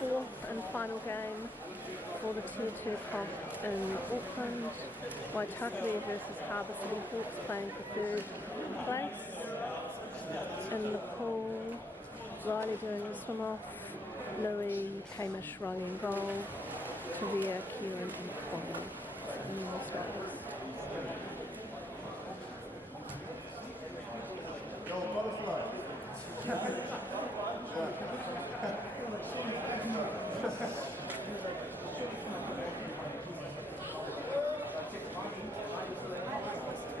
fourth and final game for the Tier 2 comp in Auckland. Waitakere versus Harbour City Hawks playing for third place. In the pool, Riley doing the swim off, Louis, Hamish rowing in goal, Tavia, Kieran and Connell. Go butterfly.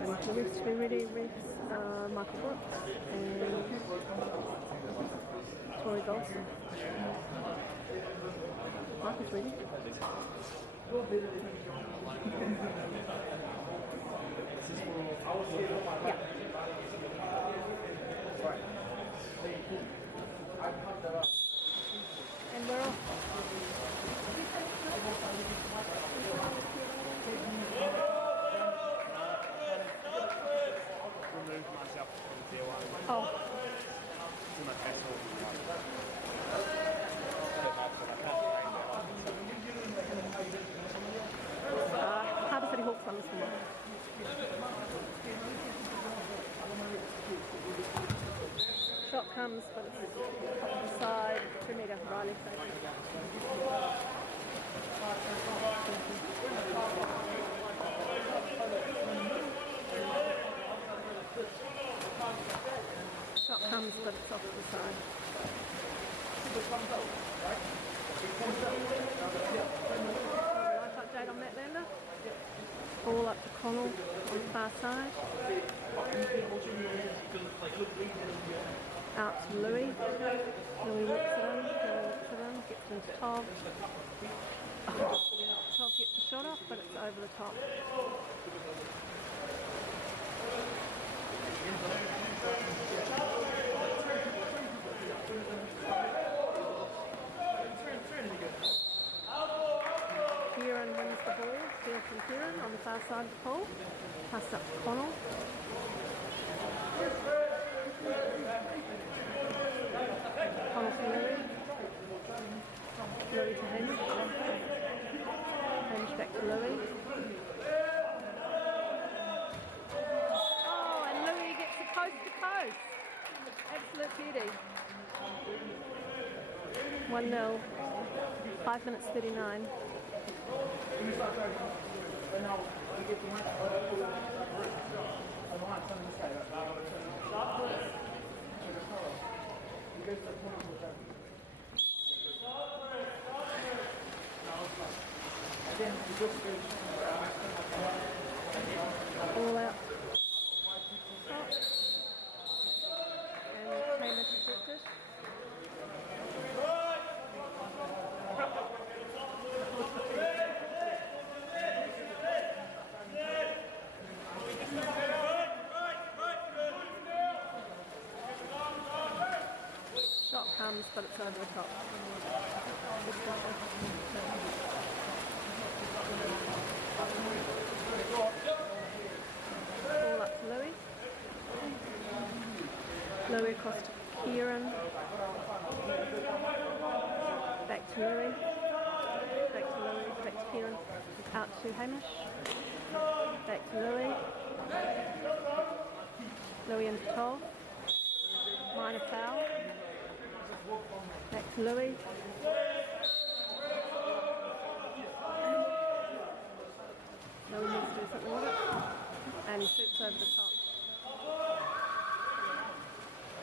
And the refs to be ready, refs Michael Brooks and Tori Golson. Michael's ready. Yeah. And we're off. Remove myself from the deal. Oh. Harbour City Hawks on this one. Shot comes, but it's off the side. 2 metre, Riley safe. Shot comes, but it's off the side. Life update on that lander. Ball up to Connell on the far side. Out to Louis. Louis whips it in, gets it into Tob. Tob gets the shot off, but it's over the top. Kieran wins the ball. Steal from Kieran on the far side of the pole. Pass up to Connell. Connell to Louis. Louis to Hamish. Hamish back to Louis. Oh, and Louis gets it coast to coast. Absolute beauty. 1-0. 5 minutes 39. All out. And Hamish ejected. Shot comes, but it's over the top. Ball up to Louis. Louis across to Kieran. Back to Louis. Back to Louis. Back to Kieran. Out to Hamish. Back to Louis. Louis into Toll. Minor foul. Back to Louis. Louis needs to do something with it. And he shoots over the top.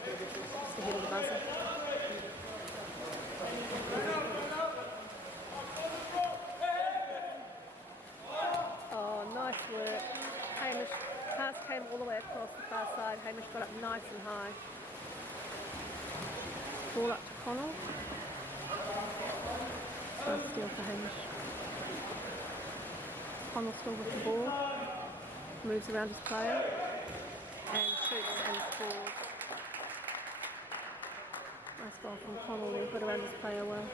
Just ahead of the buzzer. Oh, nice work. Hamish, pass came all the way across the far side. Hamish got up nice and high. Ball up to Connell. Nice steal for Hamish. Connell still with the ball. Moves around his player. And shoots and scores. Nice ball from Connell there, put around his player well.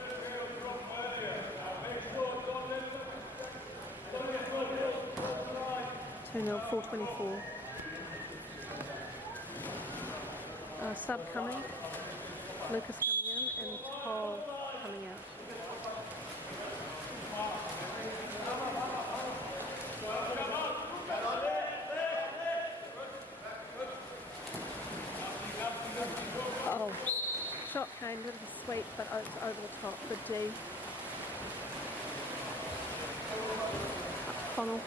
2-0, 4:24. Sub coming, Lucas coming in, and Paul coming out. Shot came, bit of a sweep, but over the top. Good D. Connell.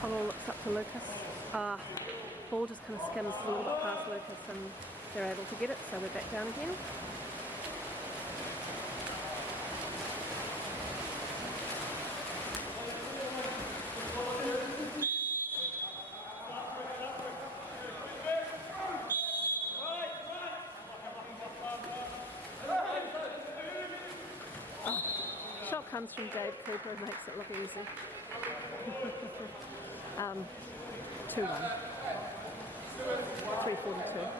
Connell looks up to Lucas. Ball just kind of skims a little bit past Lucas and they're able to get it, so we're back down again. Shot comes from Dave Cooper and makes it look easy. 2-1. 3:42.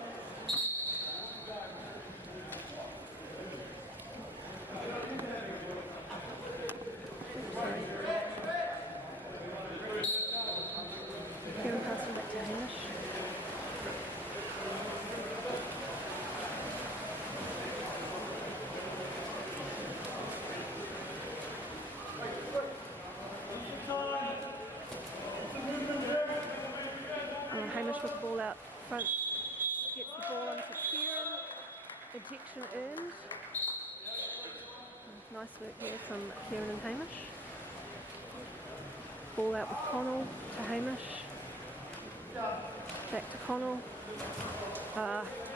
Sorry. Kieran passing back to Hamish. Hamish with the ball out front, gets the ball onto Kieran, ejection earned. Nice work here from Kieran and Hamish. Ball out with Connell to Hamish, back to Connell,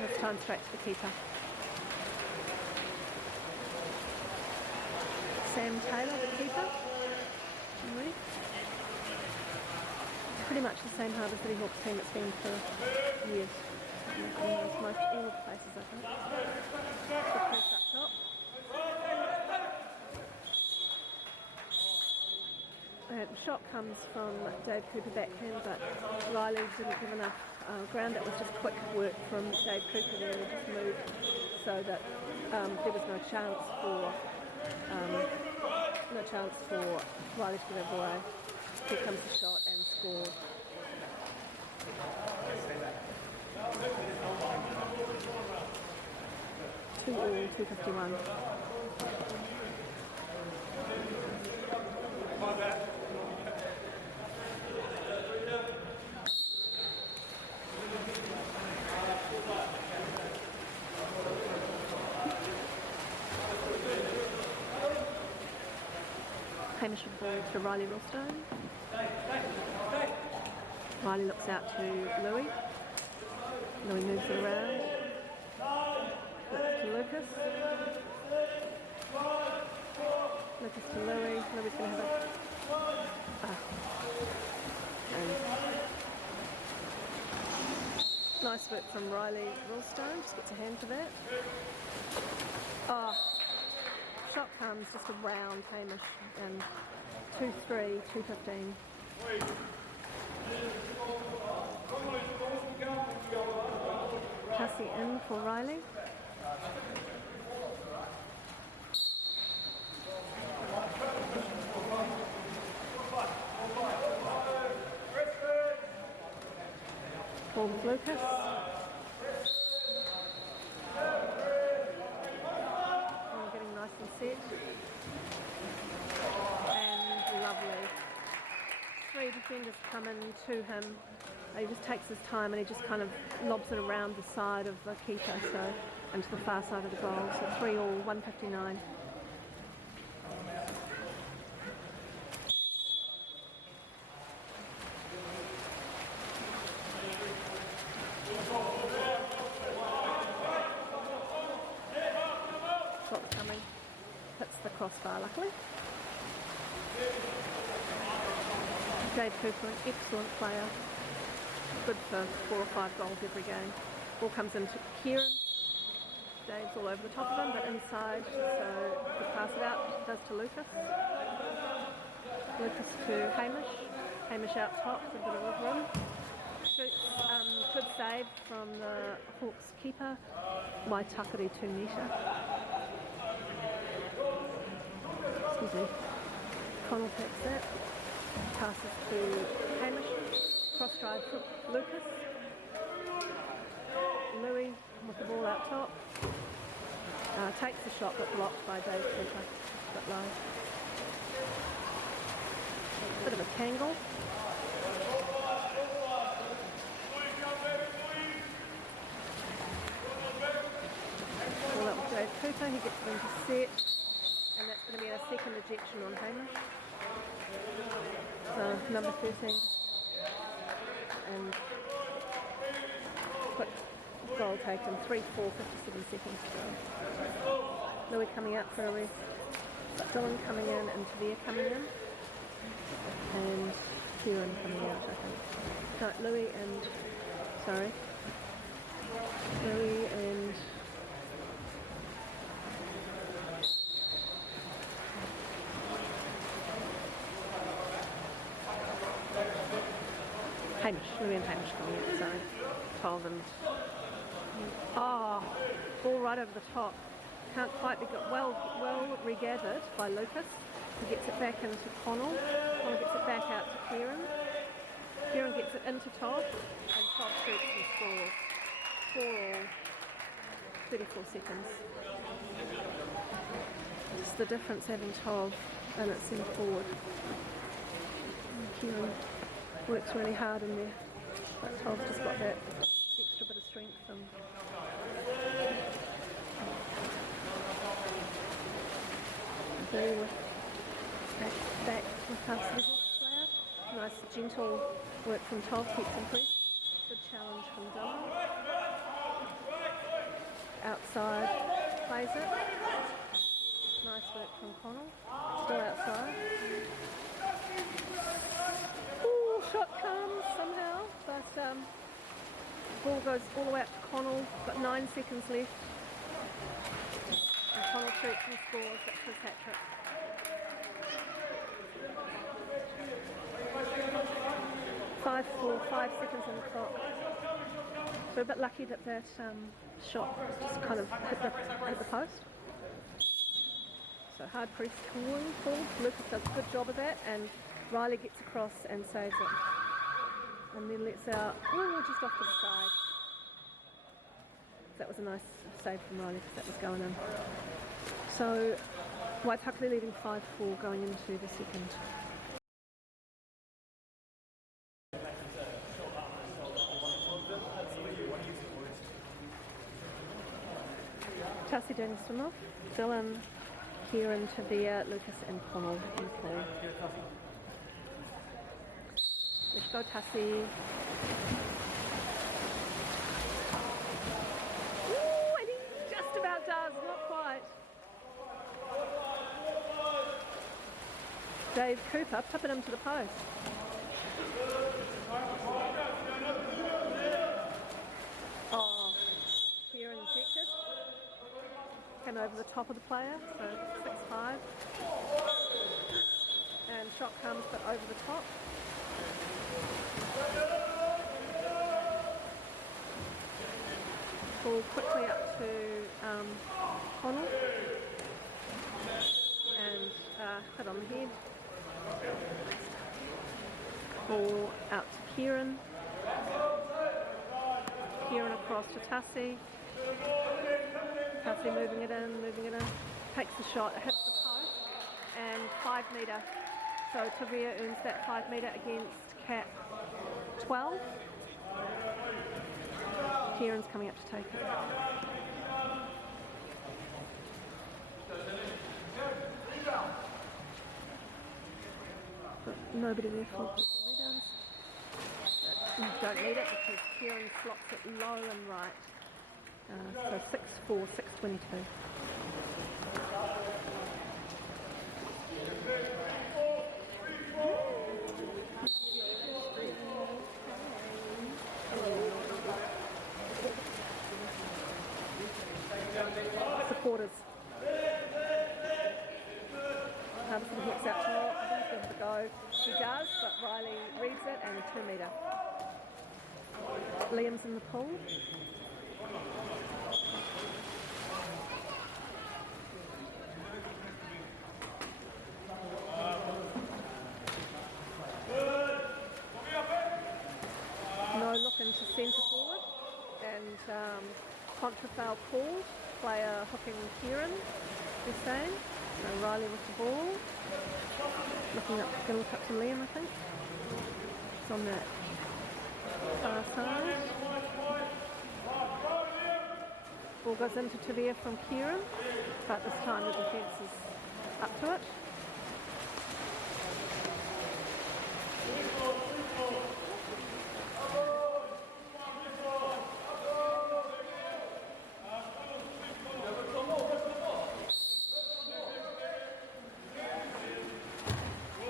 this time straight to the keeper. Sam Taylor, the keeper. Ready? Pretty much the same Harbour City Hawks team it's been for years. Most all of the places, I think. The press up top. The shot comes from Dave Cooper backhand, but Riley didn't give enough ground. It was just quick work from Dave Cooper there. He just moved so that there was no chance for Riley to give it away. Here comes the shot and score. 2-2, 2:51. Hamish with the ball to Riley Ralstone. Riley looks out to Louis. Louis moves it around. Looks to Lucas. Lucas to Louis. Louis going to have a... nice work from Riley Ralstone. Just gets a hand for that. Shot comes just around Hamish and 2-3, 2:15. Cassie in for Riley. Ball with Lucas. Getting nice and set. And lovely. 3 defenders come in to him. He just takes his time and he just kind of lobs it around the side of the keeper, so into the far side of the goal. So 3-all, 1:59. Shot coming. Hits the crossbar, luckily. Dave Cooper, an excellent player. Good for 4 or 5 goals every game. Ball comes into Kieran. Dave's all over the top of him, but inside, so he passes it out, does to Lucas. Lucas to Hamish. Hamish out top, with a bit of room. Shoots, good save from the Hawks keeper, Waitakere to Nisha. Excuse me. Connell takes that. Passes to Hamish. Cross drive to Lucas. Louis with the ball out top. Takes the shot but blocked by Dave Cooper. Bit low. Bit of a tangle. So he gets it into set, and that's going to be a second ejection on Hamish. So number 13. And quick goal taken, 3-4, 57 seconds to go. Louis coming out for a rest. But Dylan coming in and Tavia coming in. And Kieran coming out, I think. No, Louis and Louis and Hamish coming out, sorry. 12 and... Oh, ball right over the top. Can't quite be got well regathered by Lucas. He gets it back into Connell. Connell gets it back out to Kieran. Kieran gets it into Todd, and Todd shoots and scores. 4 all, 34 seconds. It's the difference having 12 and it's in forward. And Kieran works really hard in there, but Todd's just got that extra bit of strength. Very back with us, the Hawks player. Nice gentle work from Todd, keeps him pressed. Good challenge from Dylan. Outside, plays it. Nice work from Connell. Still outside. Ooh, shot comes somehow. But ball goes all the way up to Connell. Got 9 seconds left. And Connell shoots and scores. That's his hat trick. Five seconds on the clock. So a bit lucky that shot just kind of hit the post. So hard press pull. Lucas does a good job of that, and Riley gets across and saves it. And then lets out, just off to the side. That was a nice save from Riley because that was going in. So Waitakere leading 5-4 going into the second. Chelsea doing the swim off. Dylan, Kieran, Tavia, Lucas and Connell in play. Let's go Tassie. Ooh, and he just about does, not quite. Dave Cooper, pip it into the post. Oh, Kieran ejected. Came over the top of the player, so 6-5. And shot comes, but over the top. Ball quickly up to Connell. And hit on the head. Ball out to Kieran. Kieran across to Tassie. Tassie moving it in. Takes the shot, hits the post, and 5 metre. So Tavia earns that 5 metre against Cap 12. Kieran's coming up to take it. But nobody there for rebounds. But don't need it because Kieran slots it low and right. So 6-4, 6-22. Supporters. Harbour hooks out short. I think gives it a go. He does, but Riley reads it and 2 metre. Liam's in the pool. No look into centre forward, and contra foul called. Player hooking Kieran, they're saying. So Riley with the ball. Going to look up to Liam, I think. It's on that far side. Ball goes into Tavia from Kieran, but this time the defence is up to it.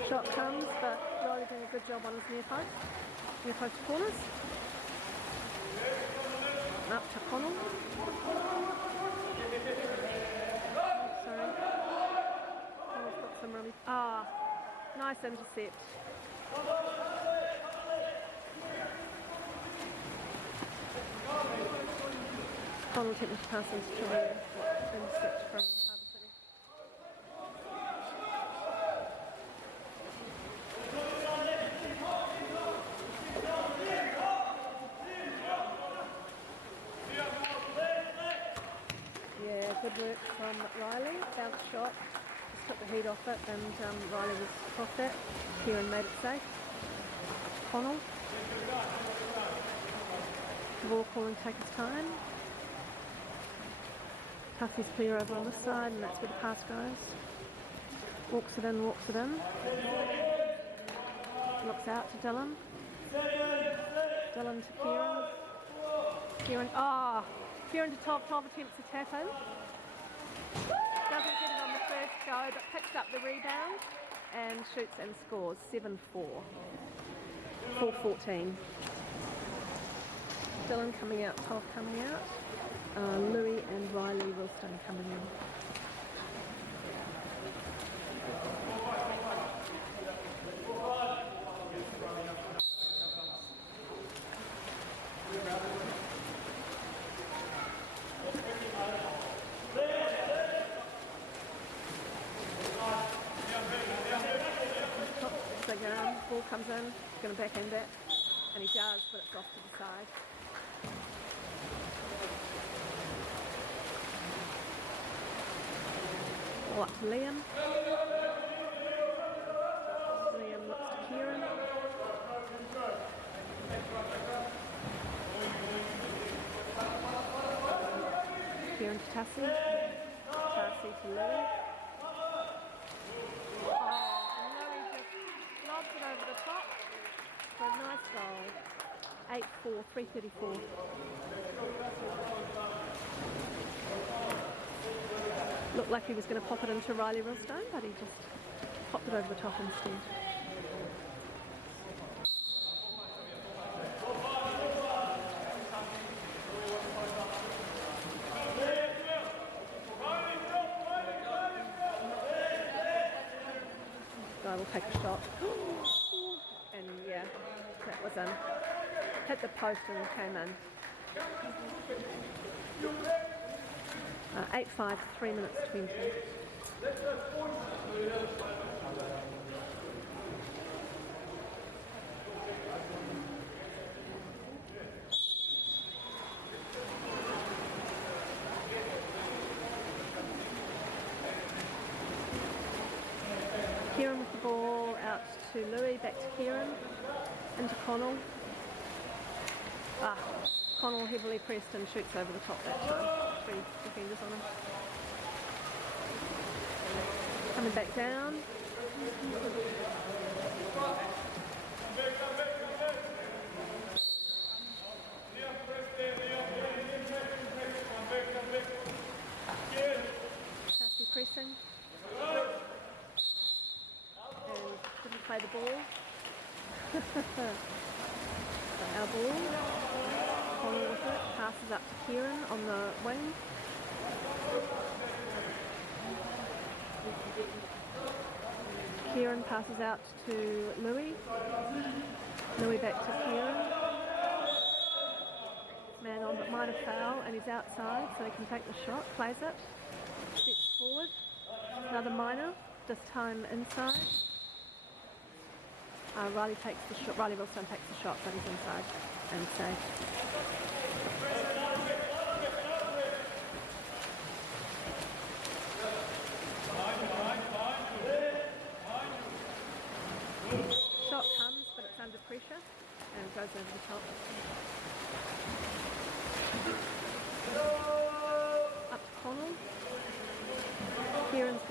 Shot comes, but Riley doing a good job on his near post corners. Up to Connell. Sorry. Connell's got some really... nice intercept. Connell attempting to pass into Tavia. Intercept from Harbour City. Yeah, good work from Riley. Bounce shot. Just took the heat off it, and Riley was off that. Kieran made it safe. Connell. The ball calling, take his time. Tuffy's clear over on this side, and that's where the pass goes. Walks it in, walks it in. Looks out to Dylan. Dylan to Kieran. Kieran to Tov. Tov attempts to tap in. Doesn't get it on the first go, but picks up the rebound and shoots and scores. 7-4. 4-14. Dylan coming out, Tov coming out. Louis and Riley Wilson coming in. Ball comes in, he's going to backhand it, and he does, but it's off to the side. Ball up to Liam. Liam looks to Kieran. Kieran to Tassie. Tassie to Louis. It over the top for a nice goal. 8-4, 3:34. Looked like he was going to pop it into Riley Rillstone, but he just popped it over the top instead. Guy will take a shot. And yeah, that was in. Hit the post and came in. 8-5, 3 minutes 20. Kieran with the ball out to Louis, back to Kieran, into Connell. Connell heavily pressed and shoots over the top that time. 3 defenders on him. Coming back down. Cassie pressing. Didn't play the ball. Our ball. Connell with it. Passes up to Kieran on the wing. Kieran passes out to Louis. Louis back to Kieran. Man on, but might have foul, and he's outside, so he can take the shot. Plays it. Steps forward. Another minor. This time inside. Riley takes the shot. Riley Wilson takes the shot, but he's inside and safe. Shot comes, but it's under pressure and goes over the top.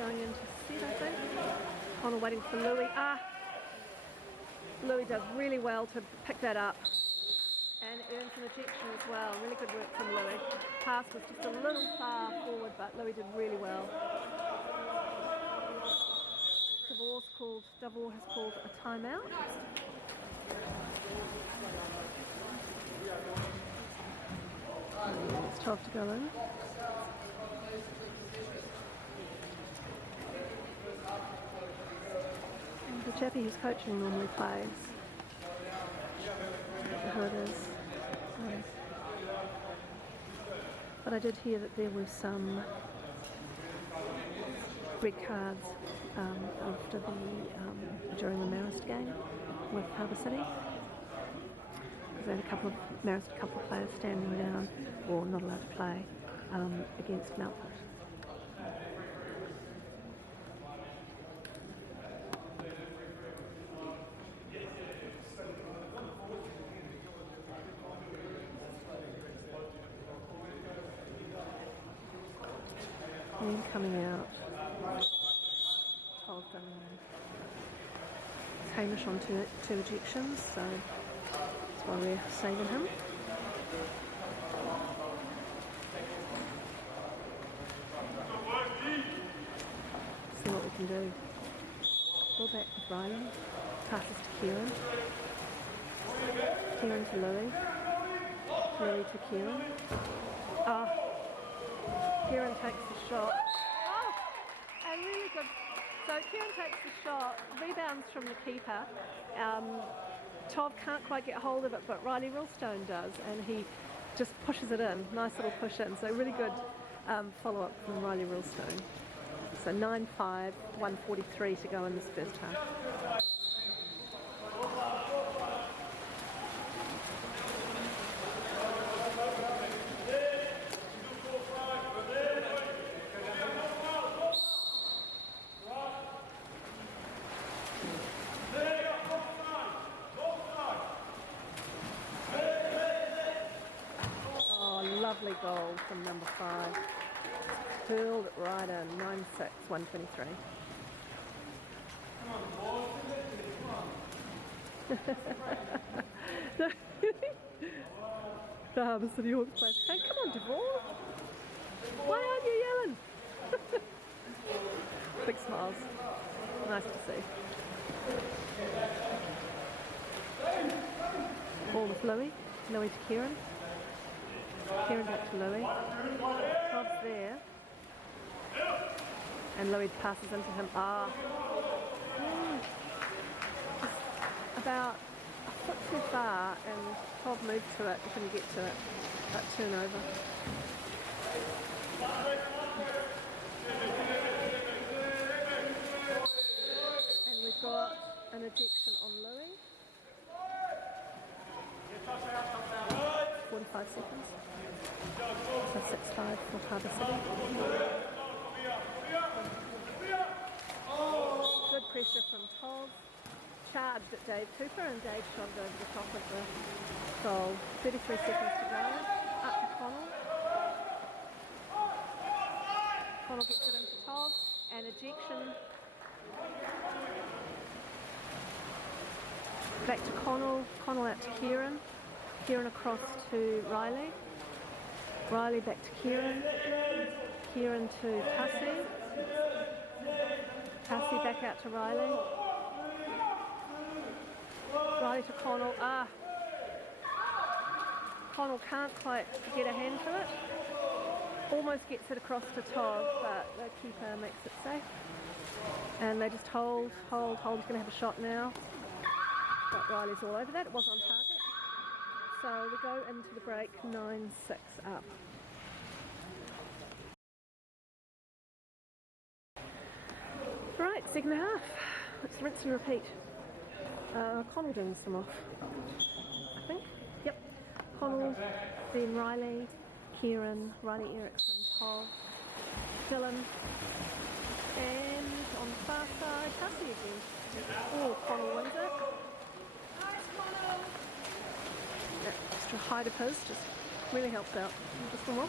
going into set, I think. Connell waiting for Louis. Louis does really well to pick that up and earns an ejection as well. Really good work from Louis. Pass was just a little far forward, but Louis did really well. Davor has called a timeout. It's 12 to go in. And the chappie who's coaching normally plays. I don't know who it is. But I did hear that there were some red cards after during the Marist game with Harbour City. Because they had a couple of players standing down or not allowed to play against Mountford. And then coming out, Todd Hamish on two ejections, so that's why we're saving him. See what we can do. Ball back with Riley, passes to Kieran. Kieran to Louis. Louis to Kieran. Kieran takes the shot. And really good. So Kieran takes the shot, rebounds from the keeper. Tov can't quite get hold of it, but Riley Rillstone does, and he just pushes it in. Nice little push in. So really good follow-up from Riley Rillstone. So 9-5, 1:43 to go in this first half. Lovely goal from number 5. Hurled it right in. 9-6, 1:23. The Harbour City Hawks players say, "Come on, Davor. Why aren't you yelling?" Big smiles. Nice to see. Ball with Louis. Louis to Kieran. Kieran back to Louis. Todd's there. And Louis passes into him. About a foot too far, and Todd moved to it. He couldn't get to it. That turnover. And we've got an ejection on Louis. 45 seconds. So 6-5 for Harbour City. Good pressure from Todd. Charged at Dave Cooper, and Dave shot it over the top of the goal. 33 seconds to go. Up to Connell. Connell gets it into Todd. And ejection. Back to Connell. Connell out to Kieran. Kieran across to Riley. Riley back to Kieran. Kieran to Tassie. Tassie back out to Riley. Riley to Connell. Connell can't quite get a hand to it. Almost gets it across to Todd, but the keeper makes it safe. And they just hold. He's going to have a shot now. But Riley's all over that. It was on target. So we go into the break 9-6 up. Right, second half. Let's rinse and repeat. Connell doing some off, I think. Yep. Connell, then Riley, Kieran, Riley Erickson, Todd, Dylan, and on the far side, Tassie again. Connell wins it. That extra height of his just really helps out. Just one more.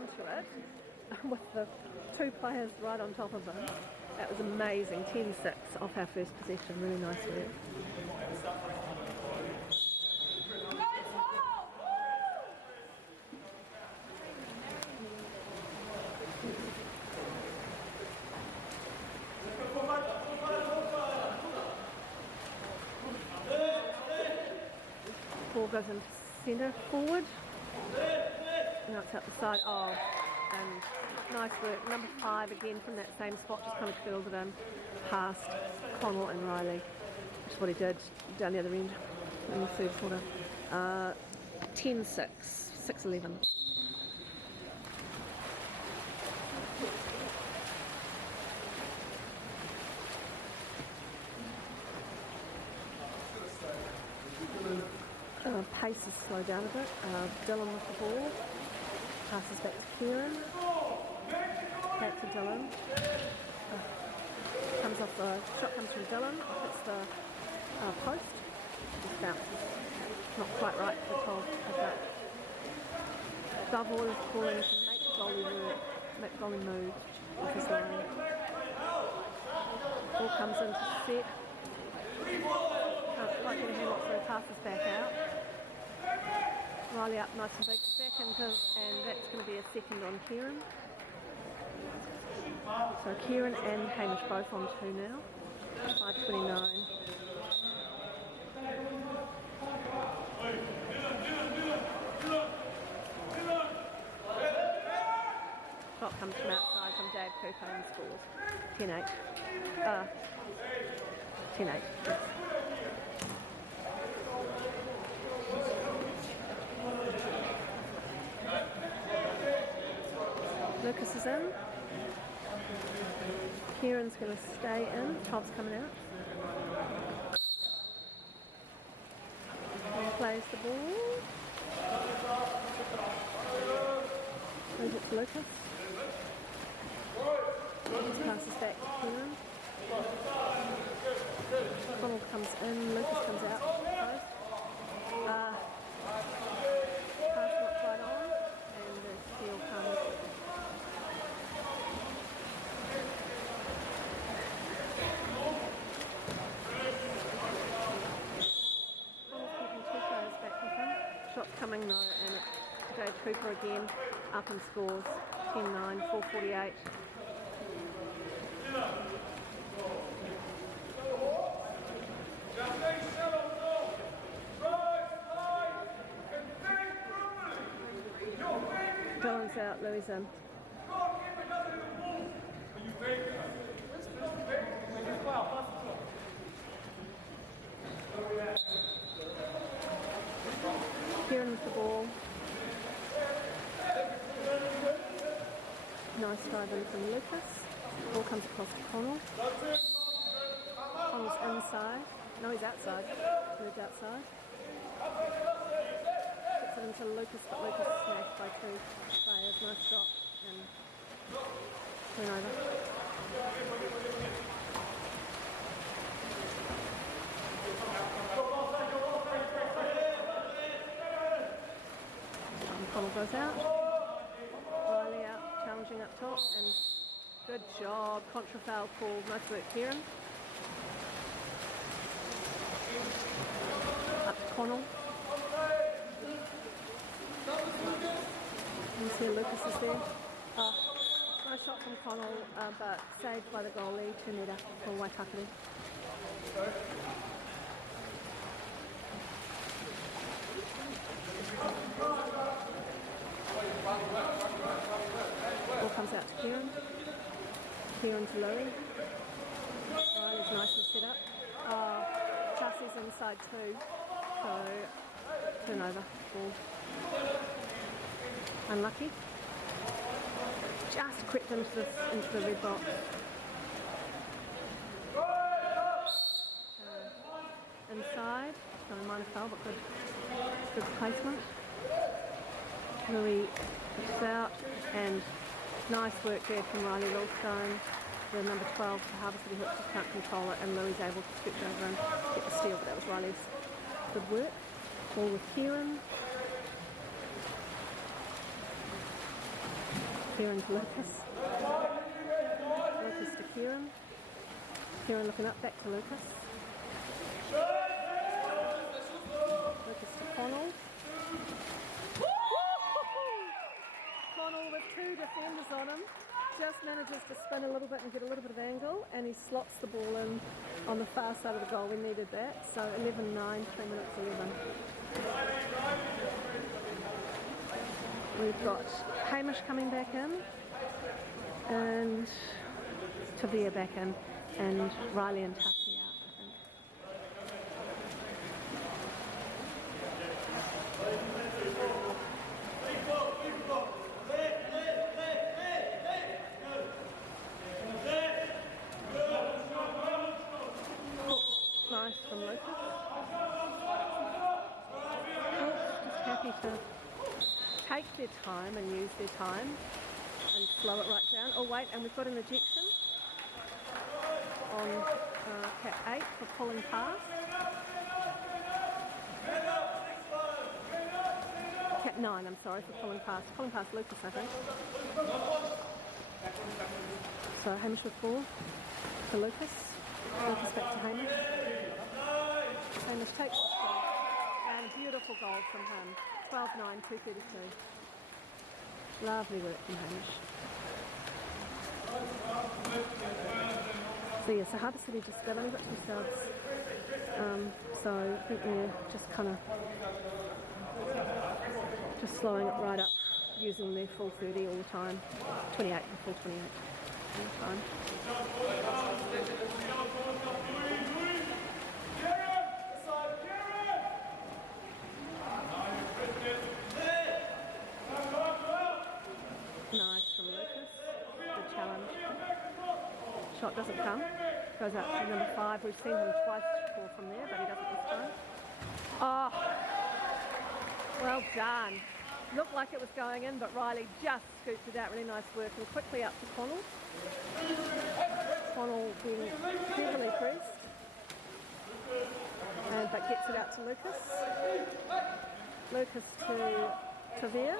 onto it with the 2 players right on top of him. That was amazing. 10-6 off our first possession. Really nice work. Ball goes into centre forward. Now it's out the side. Oh, and nice work. Number 5 again from that same spot, just kind of curled it in past Connell and Riley. Which is what he did down the other end in the third quarter. 10-6, 6-11. Pace has slowed down a bit. Dylan with the ball. Passes back to Kieran. Back to Dylan. Comes off the shot, comes from Dylan. Hits the post. Just bounces. Not quite right for the top of that. Above all is calling to make the goalie work, make the goalie move off his line. Ball comes into set. Can't quite get a handle so he passes back out. Riley up nice and big, back into, and that's going to be a second on Kieran. So Kieran and Hamish both on 2 now. 5:29. Shot comes from outside from Dave Cooper and scores. 10-8. 10-8. Lucas is in. Kieran's going to stay in. Todd's coming out. And plays the ball. Leaves it to Lucas. Passes back to Kieran. Connell comes in. Lucas comes out. Pass not quite on. And the steal comes. Shot coming though, and it's Dave Cooper again, up and scores. 10-9, 4:48. Dylan's out, Louis in. Kieran with the ball. Nice drive in from Lucas. Ball comes across to Connell. Connell's inside. No, he's outside. Moved outside. Puts it into Lucas, but Lucas is smashed by 2 players. Nice drop and turnover. Connell goes out. Riley out, challenging up top, and good job. Contra foul called. Nice work, Kieran. Up to Connell. You see Lucas is there. Nice shot from Connell, but saved by the goalie, 2-metre for Waitakere. Ball comes out to Kieran. Kieran to Louis. Riley's nicely set up. Chassie's inside too. So turnover. Ball. Unlucky. Just crept into the red box. Inside. So minor foul, but good placement. Louis pushes out, and nice work there from Riley Rillstone, the number 12 for Harbour City Hooks, just can't control it, and Louis able to switch over and get the steal, but that was Riley's good work. Ball with Kieran. Kieran to Lucas. Lucas to Kieran. Kieran looking up, back to Lucas. Lucas to Connell. Connell with two defenders on him. Just manages to spin a little bit and get a little bit of angle, and he slots the ball in on the far side of the goal. We needed that. So 11-9, 3 minutes 11. We've got Hamish coming back in, and Tavia back in, and Riley and Tussy out, I think. Nice from Lucas. Just happy to take their time and use their time and slow it right down. Oh wait, and we've got an ejection on Cat 8 for pulling past. Cat 9, I'm sorry, for pulling past. Pulling past Lucas, I think. So Hamish with ball to Lucas. Lucas back to Hamish. Hamish takes the ball. And a beautiful goal from him. 12-9, 2:32. Lovely work from Hamish. So yeah, so Harbour City they've only got 2 subs. So I think they're just kind of just slowing it right up, using their full 30 all the time. 28 and full 28 all the time. Nice from Lucas. Good challenge. Shot doesn't come. Goes out to number 5. We've seen him twice score from there, but he doesn't this time. Oh, well done. Looked like it was going in, but Riley just scooped it out. Really nice work. And quickly up to Connell. Connell being heavily pressed. But gets it out to Lucas. Lucas to Tavia.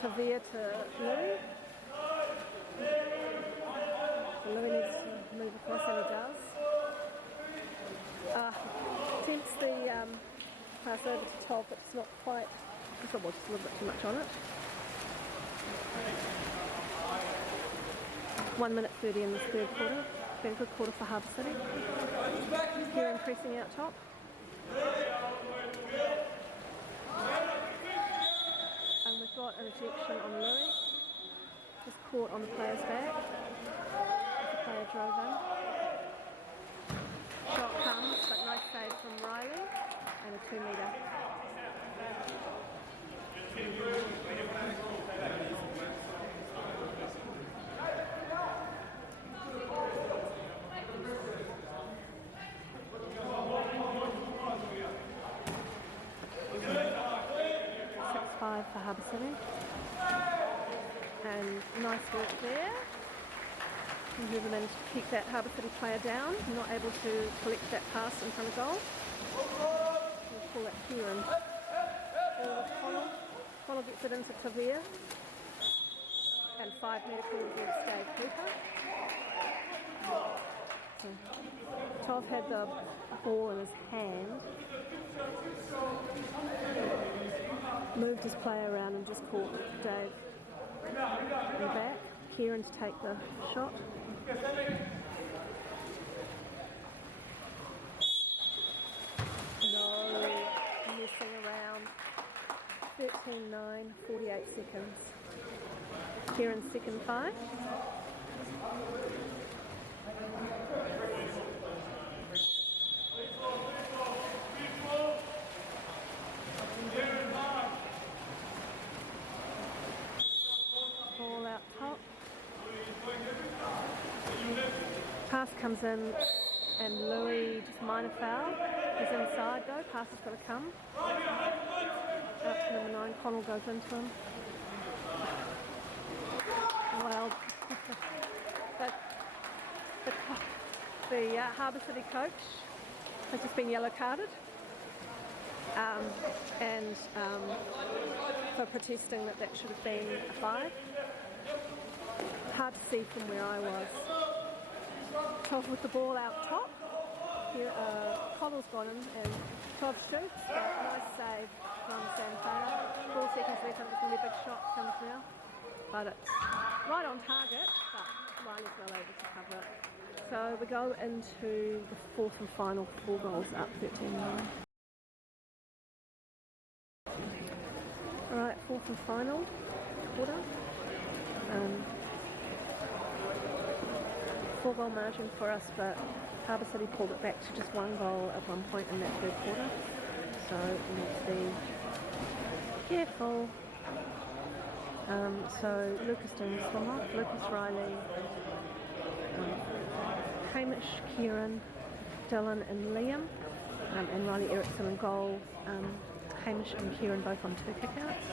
Tavia to Louis. Louis needs to move across, and he does. Attempts the pass over to Todd, but it's not quite. I thought it was just a little bit too much on it. 1 minute 30 in this third quarter. Been a good quarter for Harbour City. Kieran pressing out top. And we've got an ejection on Louis. Just caught on the player's back. The player drove in. Shot comes, but nice save from Riley. And a 2 metre. 6-5 for Harbour City. And nice work there. Whoever managed to keep that Harbour City player down, not able to collect that pass in front of goal. We'll call that Kieran. Connell gets it into Tavia. And 5 metre call against Dave Cooper. So Tov had the ball in his hand. Moved his player around and just caught Dave in the back. Kieran to take the shot. No, messing around. 13-9, 48 seconds. Kieran's second 5. Ball out top. Pass comes in and Louis just minor foul. He's inside though, pass has got to come. Out to number 9, Connell goes into him. Well, the Harbour City coach has just been yellow carded and for protesting that should have been a 5. hard to see from where I was. Todd with the ball out top. Here, Coddle's got him and Todd shoots. Nice save from Sam Taylor. 4 seconds left, and it's going to be a big shot comes now. But it's right on target, but Riley's well able to cover it. So we go into the fourth and final, 4 goals up, 13-9. Alright, fourth and final quarter. 4-goal margin for us, but Harbour City pulled it back to just 1 goal at one point in that third quarter. So we need to be careful. So Lucas doing the swim off, Lucas Riley, Hamish, Kieran, Dylan and Liam, and Riley Erickson in goal. Hamish and Kieran both on 2 kickouts.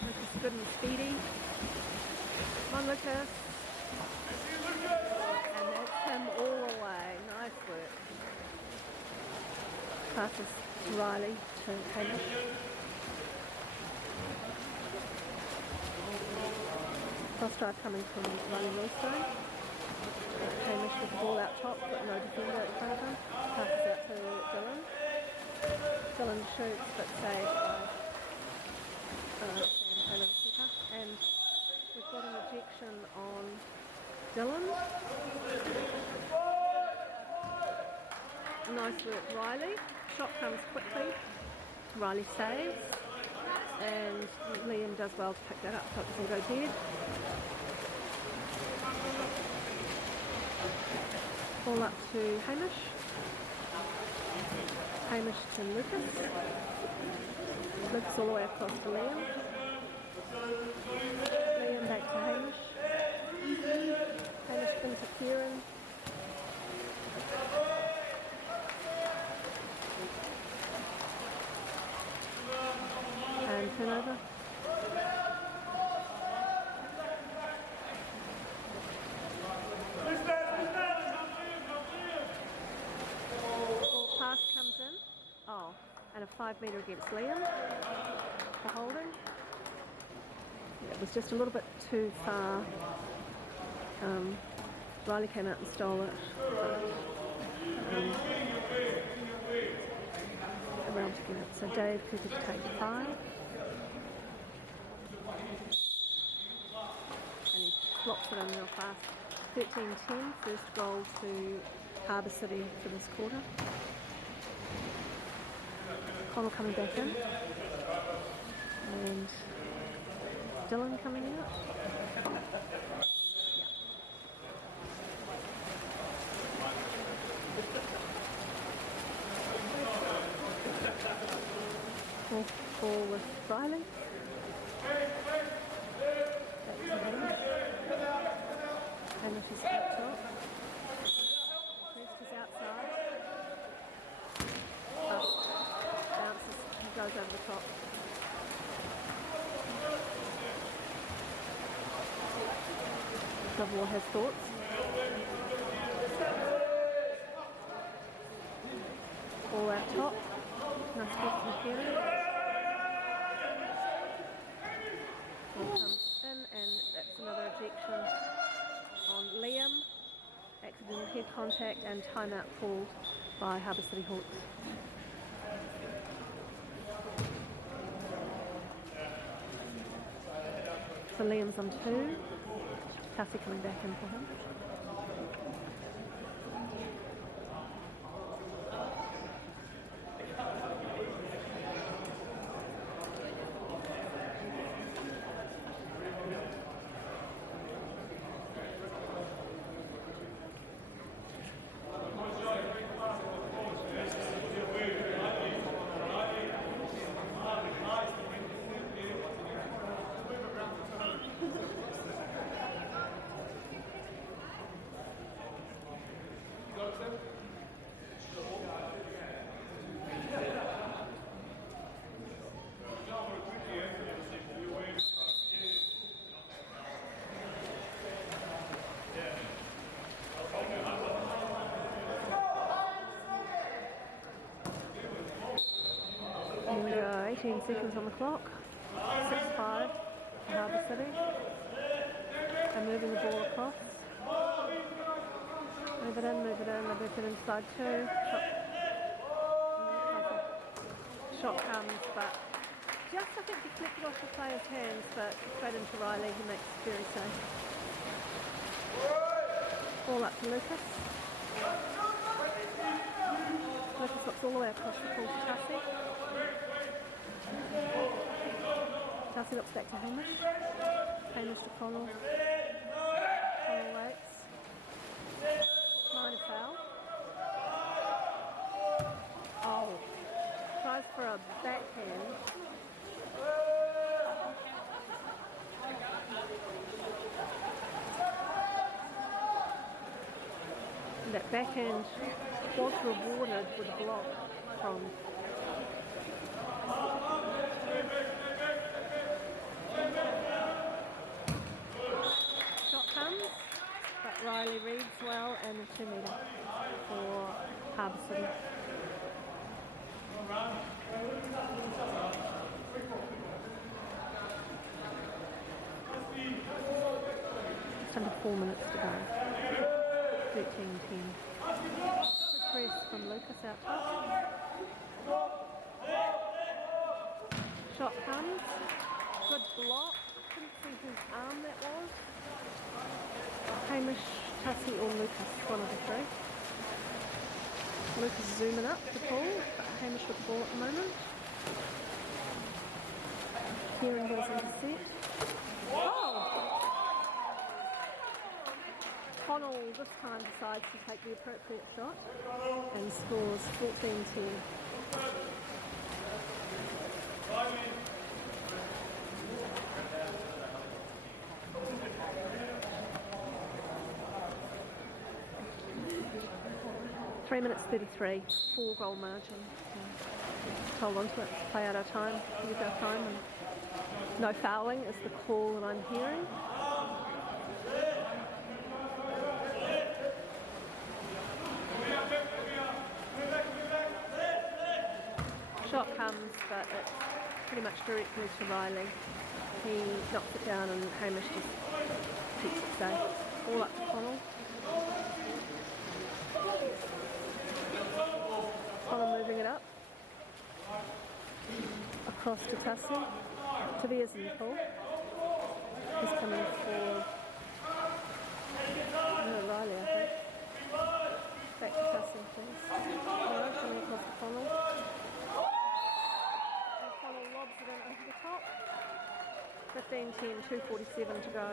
Lucas good and speedy. Come on, Lucas. And that's him all the way. Nice work. Passes to Riley to Hamish. Cross drive coming from Riley Millstone. Hamish with the ball out top, but no defender in front of him. Passes out to Dylan. Dylan shoots, but saved by Sam Taylor, the keeper. And we've got an ejection on Dylan. Nice work, Riley. Shot comes quickly. Riley saves. And Liam does well to pick that up so it doesn't go dead. Ball up to Hamish. Hamish to Lucas. Lucas all the way across to Liam. Liam back to Hamish. Hamish into Kieran. And turnover. Pass comes in. Oh, and a 5-metre against Liam for holding. It was just a little bit too far. Riley came out and stole it. Around to get it. So Dave Cooper to take 5. And he flops it in real fast. 13-10, first goal to Harbour City for this quarter. Connell coming back in. And Dylan coming out. Fourth ball with Riley. And it is up top. First is outside. Up. Bounces, goes over the top. Double has thoughts. Ball out top. Nice ball from Kieran. Ball comes in, and that's another ejection on Liam. Accidental head contact and timeout called by Harbour City Hawks. So Liam's on 2. Cassie coming back in for him. Here we go, 18 seconds on the clock. 6-5 for Harbour City. They're moving the ball across. Move it in, move it inside two. Shot comes, but just I think deflected off the player's hands, but straight into Riley, he makes it very safe. Ball up to Lucas. Lucas looks all the way across the pool to Tassie. Tassie looks back to Hamish. Hamish to Connell. Connell waits. Minor foul. Oh. Tries for a backhand. And that backhand was rewarded with a block from shot comes, but Riley reads well and a 2-metre for Harbour City. Just under 4 minutes to go. 13-10. Good press from Lucas out top. Shot comes. Good block. Couldn't see whose arm that was. Hamish, Tassie or Lucas, one of the three. Lucas zooming up the ball, but Hamish with the ball at the moment. Kieran goes into set. Oh! Connell this time decides to take the appropriate shot and scores 14-10. Three minutes 33, 4-goal margin. Hold on to it, play out our time, use our time, and no fouling is the call that I'm hearing. Shot comes, but it's pretty much directly to Riley. He knocks it down and Hamish just keeps it safe. All up to Connell. Connell moving it up. Across to Tassie. Tobias in the pool. He's coming for Riley, I think. Back to Tassie, please. Alright, coming across to Connell. And Connell lobs it in over the top. 15-10, 2:47 to go.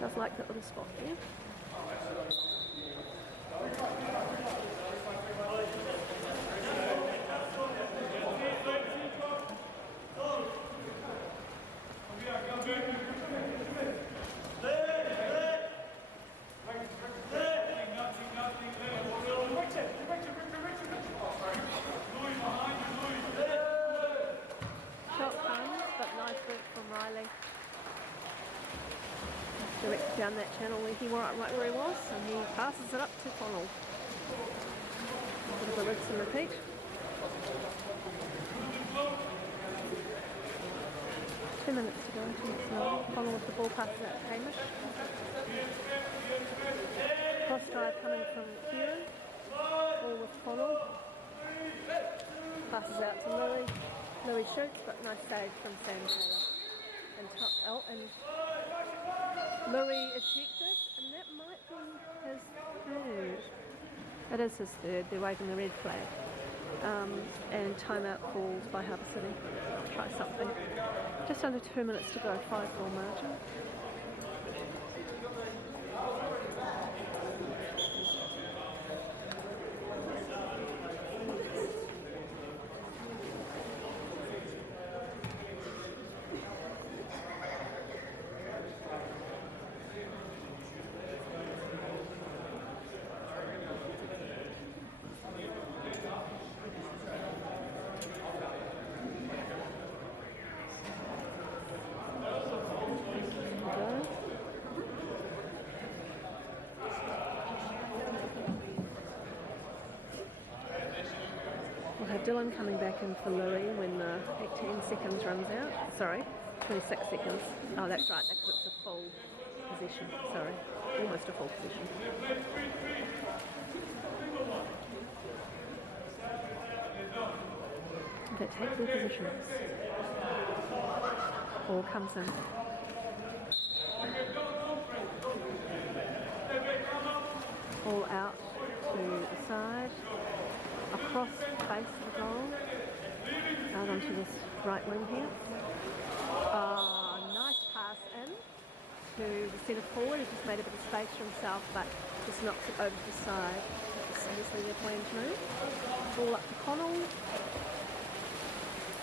Just like that little spot there. Shot comes, but nice work from Riley. Direct down that channel where he was, right where he was, and he passes it up to Connell. A bit of a rinse and repeat. Two minutes to go, 2 minutes now. Connell with the ball, passes out to Hamish. Cross drive coming from Kieran. Ball with Connell. Passes out to Louis. Louis shoots, but nice save from Sam Taylor. And Louis ejected, and that might be his third. It is his third. They're waving the red flag. And timeout calls by Harbour City. Try something. Just under 2 minutes to go, 5-goal margin. Dylan coming back in for Louis when the 18 seconds runs out. Sorry, 26 seconds. Oh, that's right, because it's a full possession. Sorry, almost a full possession. They take their positions. Ball comes in. Ball out to the side, across the base of the goal, out onto this right wing here. Nice pass in to the centre forward, who just made a bit of space for himself, but just knocks it over to the side. It's obviously their plan to move. Ball up to Connell.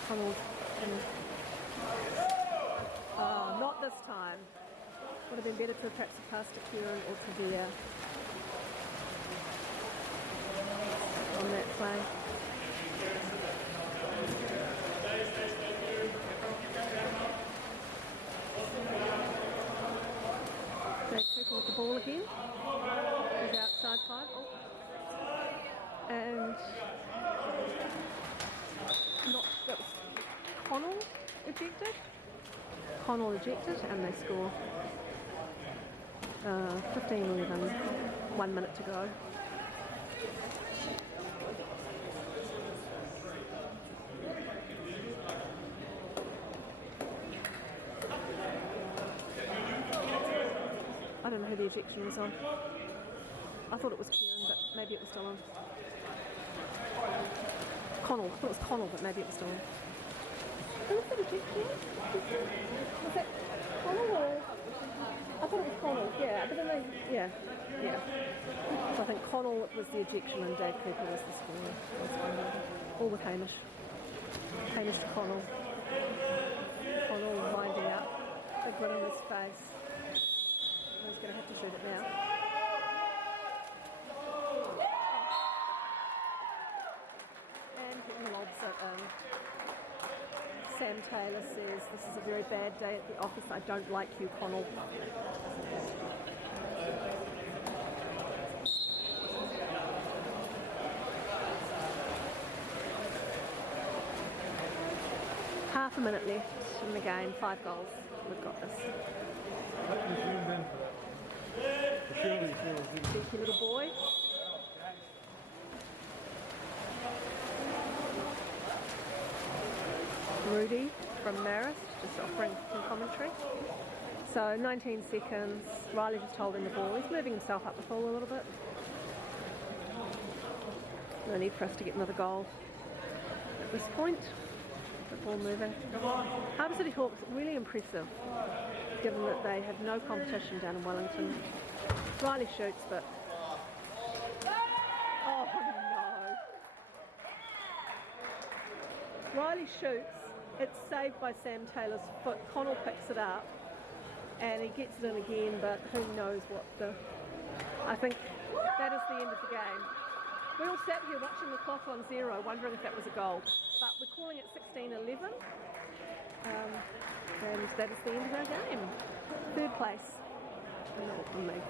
Connell's in. Not this time. Would have been better to perhaps have passed to Kieran or to Dia on that play. Jack Cooper with the ball again. He's outside 5. Oh. And that was Connell ejected. Connell ejected, and they score. 15-11, 1 minute to go. I don't know who the ejection was on. I thought it was Kieran, but maybe it was still on. Connell. I thought it was Connell, but maybe it was still on. Who was the ejection? Was that Connell or? I thought it was Connell, yeah. But then yeah. So I think Connell was the ejection and Dave Cooper was the scorer. All with Hamish. Hamish to Connell. Connell winding up. Big grin on his face. He's going to have to shoot it now. And he lobs it in. Sam Taylor says, "This is a very bad day at the office. I don't like you, Connell." Half a minute left in the game, 5 goals. We've got this. Cheeky little boy. Rudy from Marist just offering some commentary. So 19 seconds, Riley just holding the ball. He's moving himself up the pool a little bit. No need for us to get another goal at this point. The ball moving. Harbour City Hawks, really impressive, given that they have no competition down in Wellington. Riley shoots, but oh no! Riley shoots. It's saved by Sam Taylor's foot. Connell picks it up and he gets it in again, but who knows what the... I think that is the end of the game. We all sat here watching the clock on 0, wondering if that was a goal. But we're calling it 16-11. And that is the end of our game. 3rd place in the Auckland League.